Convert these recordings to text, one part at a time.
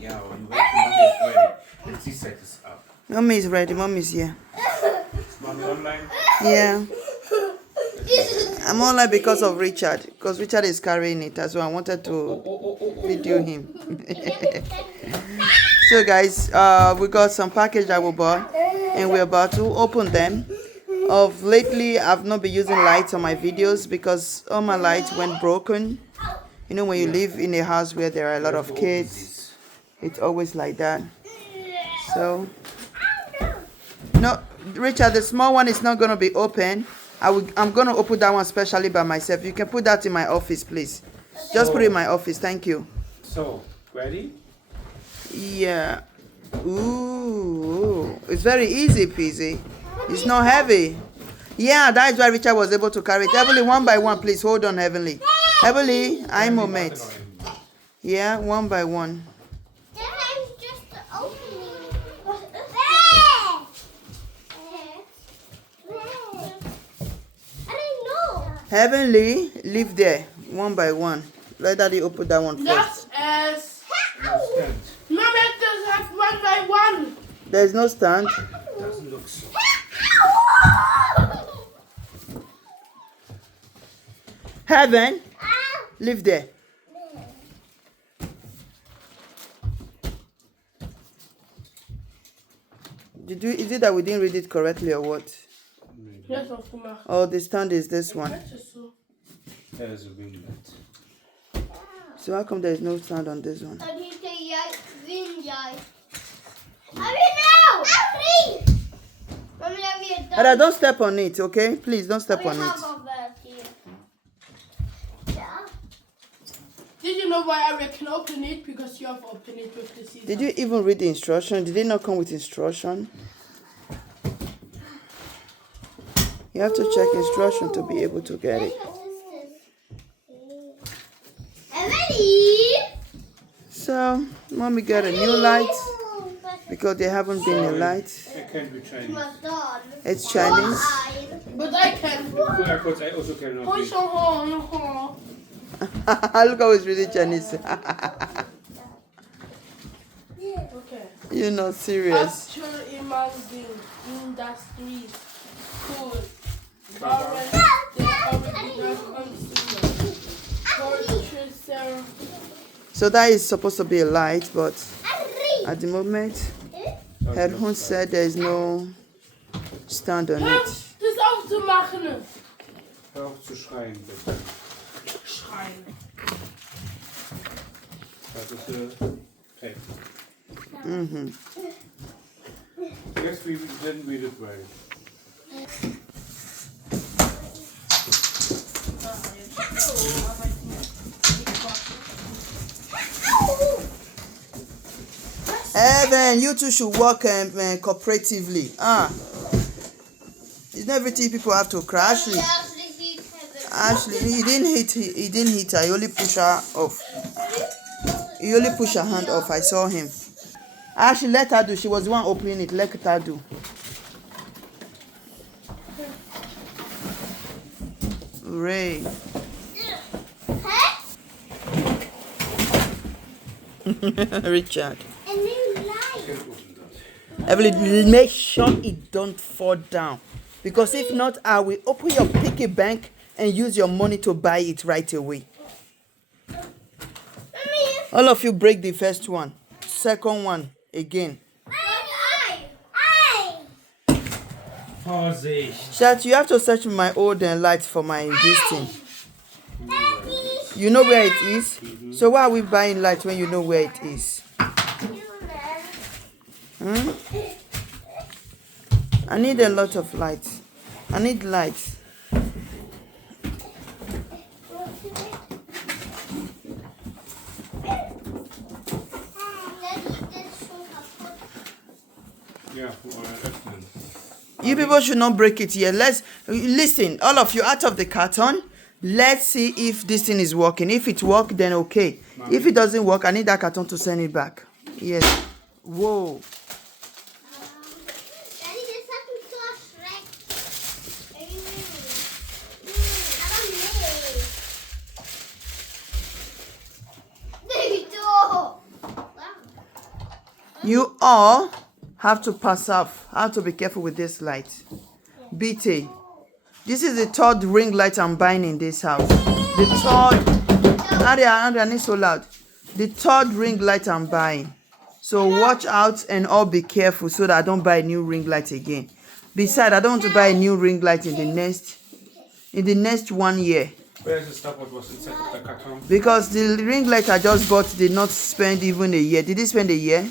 Yeah, when you wait for mommy is ready. And this side is up. Mommy is ready. Mommy is here. Is mommy online? Yeah. I'm online because of Richard. Because Richard is carrying it as well. I wanted to video him. So guys, we got some package that we bought. And we're about to open them. Of lately, I've not been using lights on my videos because all my lights went broken. You know, when you live in a house where there are a lot of kids, it's always like that. So, no, Richard, the small one is not going to be open. I'm going to open that one specially by myself. You can put that in my office, please. Just put it in my office. Thank you. So, ready? Yeah. Ooh, it's very easy peasy. It's not heavy. Yeah, that is why Richard was able to carry it. Heavenly, one by one, please. Hold on, Heavenly. Heavenly, I moment. Yeah, one by one. Heavenly, leave there, one by one. Let Daddy open that one first. That is... Mom, it does have one by one. There is no stand. Doesn't look so. Heaven, leave there. Is it that we didn't read it correctly or what? Yes, of course. Oh, the stand is this one. There's a winglet. So how come there is no stand on this one? Ada, don't step on it, okay? Please don't step on it. Did you know why I can open it? Because you have opened it with the scissors. Did you even read the instruction? Did it not come with instruction? You have to check instruction to be able to get it. So, mommy got a new light because there haven't been a light. It can be Chinese. It's Chinese. But I can. I also cannot. Look how it's reading Chinese. Okay. You're not serious. Actual imaging industries could So that is supposed to be a light, but at the moment, Hundt said there is no stand on it. Das aufzumachen. Hör auf zu schreien, bitte. Schreien. Das ist tape. Yes, we didn't read it right. Evan, you two should work cooperatively. It's not everything people have to cry. Ashley, he didn't hit her. He only pushed her off. He only pushed her hand off. I saw him. Ashley, let her do. She was the one opening it. Let her do. Ray. Richard. Evelyn, make sure it don't fall down. Because if not, I will open your piggy bank and use your money to buy it right away. All of you break the first one. Second one again. Vorsicht. Chat, you have to search my old lights for my this thing. You know where it is? So why are we buying lights when you know where it is? I need a lot of lights. I need lights. Ja, öffnen. You people should not break it here. Let's listen, all of you out of the carton. Let's see if this thing is working. If it works, then okay. If it doesn't work, I need that carton to send it back. Yes. Whoa. You all have to pass off. Have to be careful with this light. BT. This is the third ring light I'm buying in this house. The third. Nadia, not so loud. The third ring light I'm buying. So watch out and all be careful so that I don't buy a new ring light again. Besides, I don't want to buy a new ring light in the next 1 year. Where's the stuff what was inside of the carton? Because the ring light I just bought did not spend even a year. Did it spend a year?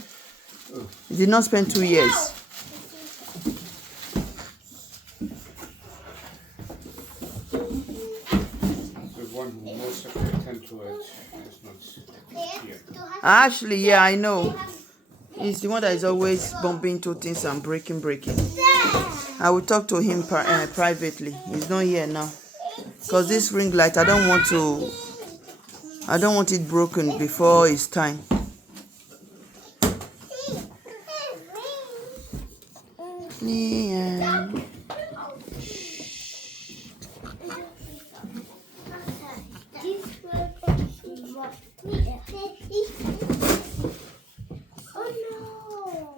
Oh. It did not spend 2 years. The one who most of the attend to it is not here. Actually, yeah, I know. He's the one that is always bumping into things and breaking. I will talk to him privately. He's not here now. Because this ring light, I don't want it broken before it's time. Yeah.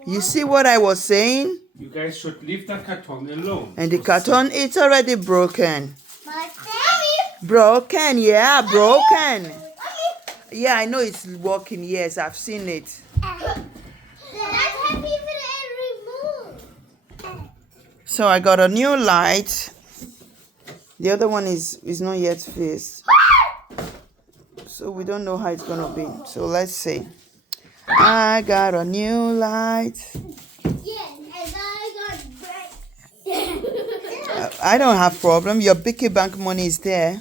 You see what I was saying? You guys should leave that carton alone. And the carton, it's already broken. Broken, yeah, broken. Yeah, I know it's working. Yes, I've seen it. So I got a new light. The other one is not yet fixed. So we don't know how it's gonna be. So let's see. I got a new light. I don't have problem. Your Bicky Bank money is there.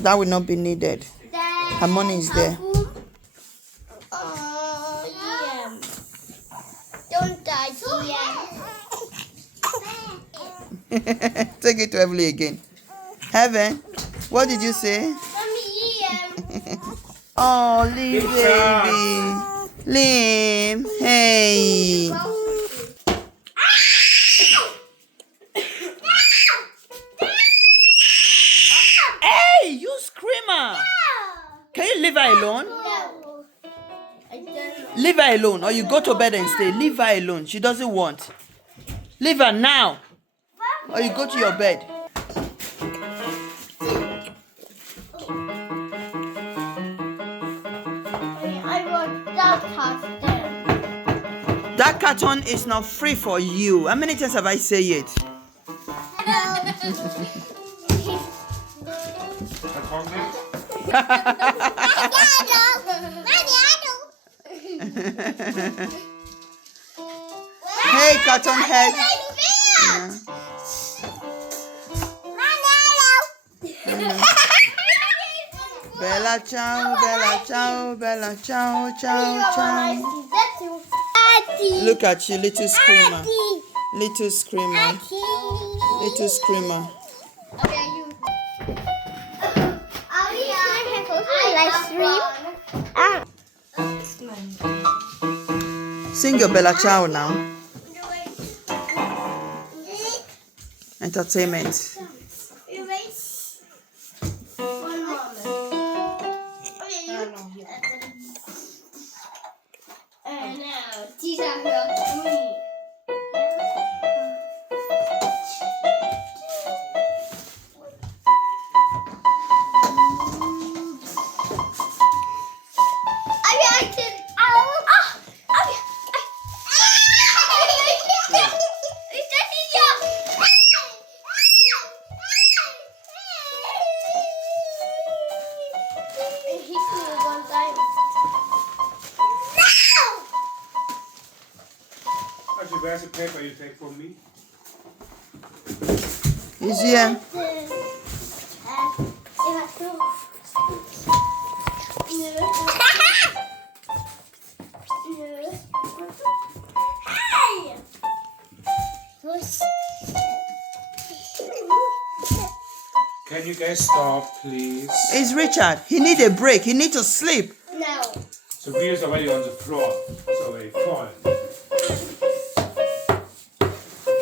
That will not be needed. Her money is there. Don't die, Take it to Heavenly again. Heaven, what did you say? Oh, Lim, baby. Lim, hey. Hey, you screamer. Can you leave her alone? Leave her alone, or you go to bed and stay. Leave her alone. She doesn't want. Leave her now, or you go to your bed. That carton is not free for you. How many times have I said it? Hey, carton head. Yeah. Bella ciao, bella ciao, bella ciao, ciao, ciao. Look at you, little screamer. Little screamer. Little screamer. Sing your bella ciao now. Entertainment. Where's the paper you take from me? Is here. Can you guys stop, please? It's Richard. He need a break. He need to sleep. No. So we is already on the floor. So they fall.